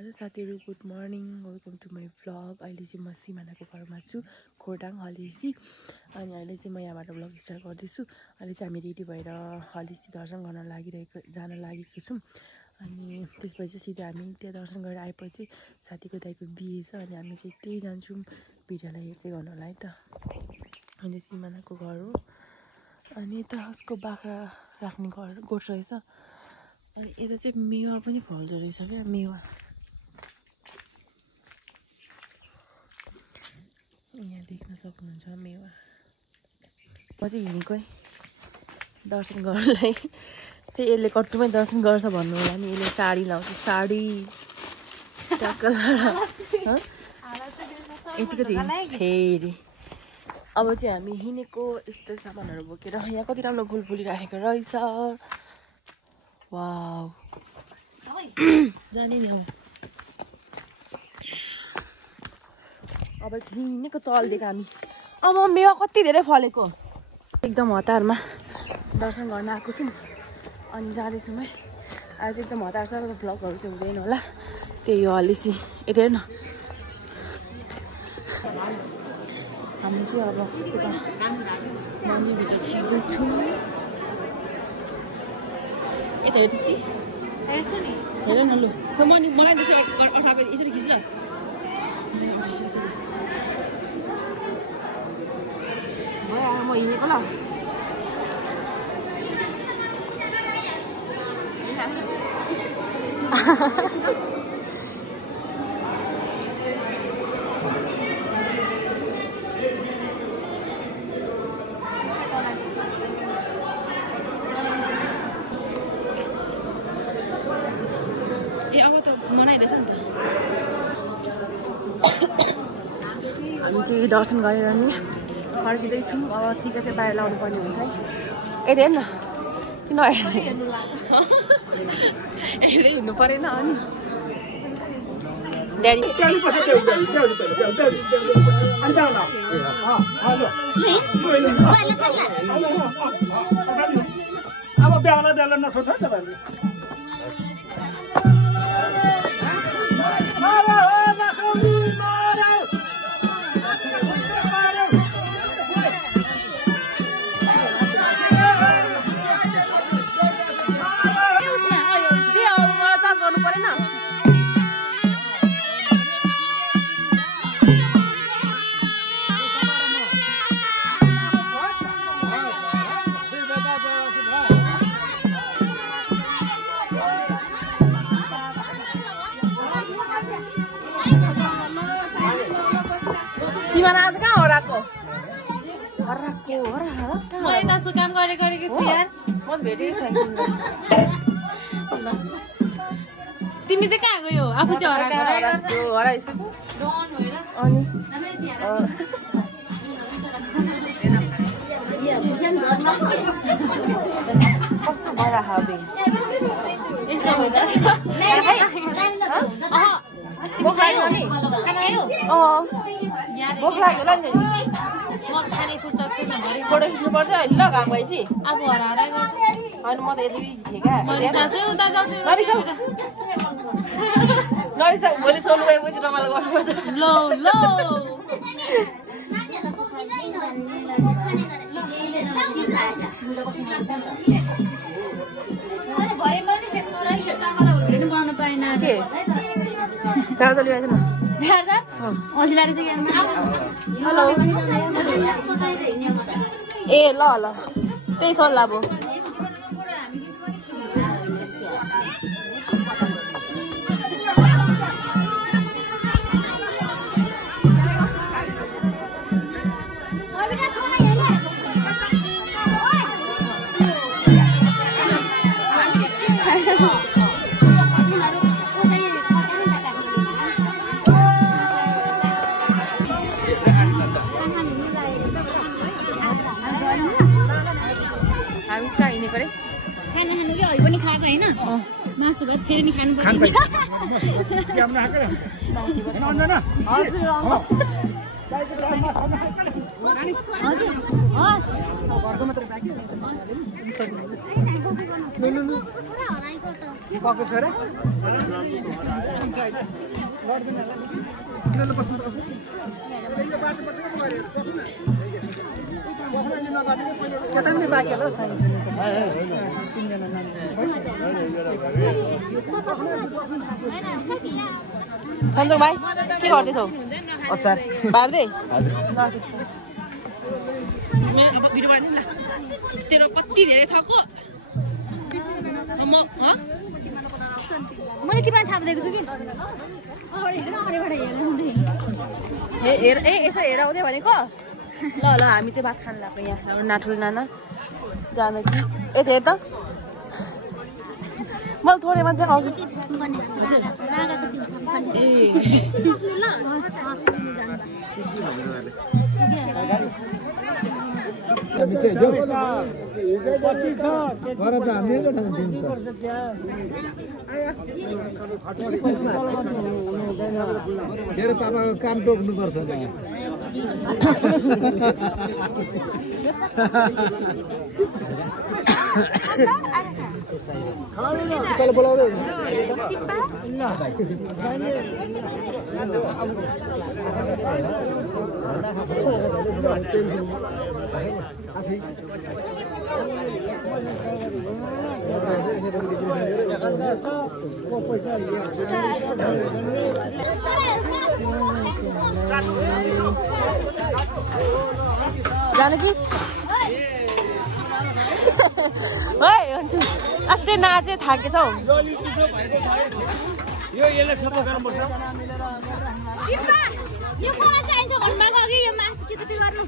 Hello साथीहरु, good morning, welcome to my vlog. अहिले चाहिँ म सिमानाको घरमा छु, खोटाङ हलिसी। अनि अहिले चाहिँ म यहाँबाट भ्लग स्टार्ट गर्दैछु। अहिले चाहिँ हामी रेडी भएर हलिसी दर्शन गर्न जान लागेको छौँ। अनि त्यसपछि सिधै हामी त्यहाँ दर्शन गरेर आएपछि साथीको दाइको बिहे छ, अनि हामी चाहिँ त्यही जान्छौँ भिडियोलाई हेर्दै गर्नलाई है त। अनि सिमानाको घर हो, अनि यता उसको बाख्रा राख्ने गोठ रहेछ। अनि यता चाहिँ मेवा पनि फल्दो रहेछ क्या, मेवा। यहाँ देख्न सक्नुहुन्छ मेवा। म चाहिँ हिँडेको है दर्शन गर्नलाई। फेरि यसले कट्टुमै दर्शन गर्छ भन्नु होला नि, यसले साडी लाउँछ, साडी यतिको चाहिँ फेरि अब चाहिँ हामी हिँडेको यस्तो सामानहरू बोकेर। यहाँ कति राम्रो फुल फुलिराखेको रहेछ। वाउ, जाने नि अब। अब हिँडेको चल्दिएको हामी। अब मेवा कति धेरै फलेको, एकदम हतारमा दर्शन गर्न आएको छौँ। अनि जाँदैछौँ है। आज एकदम हतार छ, भ्लगहरू चाहिँ हुँदैन होला। त्यही हो हलिसी। यता हेर्न, हामी चाहिँ अब यता मन्दिरभित्र छिर्दैछौँ। यता हेर त्यसकै हेर न लु, मलाई त्यसरी अठार यसरी खिच्ल। म हिँडेको ल। ए अब त मनाइँदैछ नि त। हामी चाहिँ दर्शन गरेर नि फर्किँदैछौँ। अब टिका चाहिँ बाहिर लाउनु पर्ने हुन्छ है। यता हेर्न, किन हेर्दै हिँड्नु परेन। अनि ड्याडी अब बेला नसोध्नु तपाईँहरूले। सिमाना आज कहाँ हराएको? म यता छु, काम गरेको छु यार। म त भेटेकै छैन तिमीलाई। तिमी चाहिँ कहाँ गयो? आफू चाहिँ हराइसक्यो। अनि कस्तो भइरहेको बे? यस्तो भइरहेछ। भोक लाग्यो नि? भोक लाग्यो होला नि। म खाने फुर्सद छैन, भरे फोटो खिच्नुपर्छ अहिले ल, घाम गएपछि। आफू हराएर गर्छु। होइन म त यति थिएँ क्या। नरिसाउ, भोलि सोल्नु गएपछि रमाइलो गर्नुपर्छ। ल बनाउनु पाएन के चार्जर लिएर न। हेलो ए ल ल, त्यही सल्लाह अब। हामी कहाँ हिँडेको रे? खाना खानु कि अहिले पनि खाएको होइन, मासु भात फेरि नि खानु पर्छ। पक्कै छ रे। त्यता पनि बाँकी होला सानो सानो सन्जोग भाइ के गर्दैछौ अचार बार्दै तेरो कति धेरै छ को मैले तिमीलाई थाहा दिएको छु कि हेर यसो हेर आउँदै भनेको ल ल हामी चाहिँ भात खान लाग्यो यहाँ हाम्रो नाठुल नाना जान कि यति हेर त मैले थोरै मात्रै आउँछु मेरो पापाको काम टोक्नुपर्छ जानकी अस्ति नाचे थाकेछौ यो यसले सफा गर्नुपर्छ यो मलाई चाहिन्छ घरमा गयो यो मासु के कति गर्नु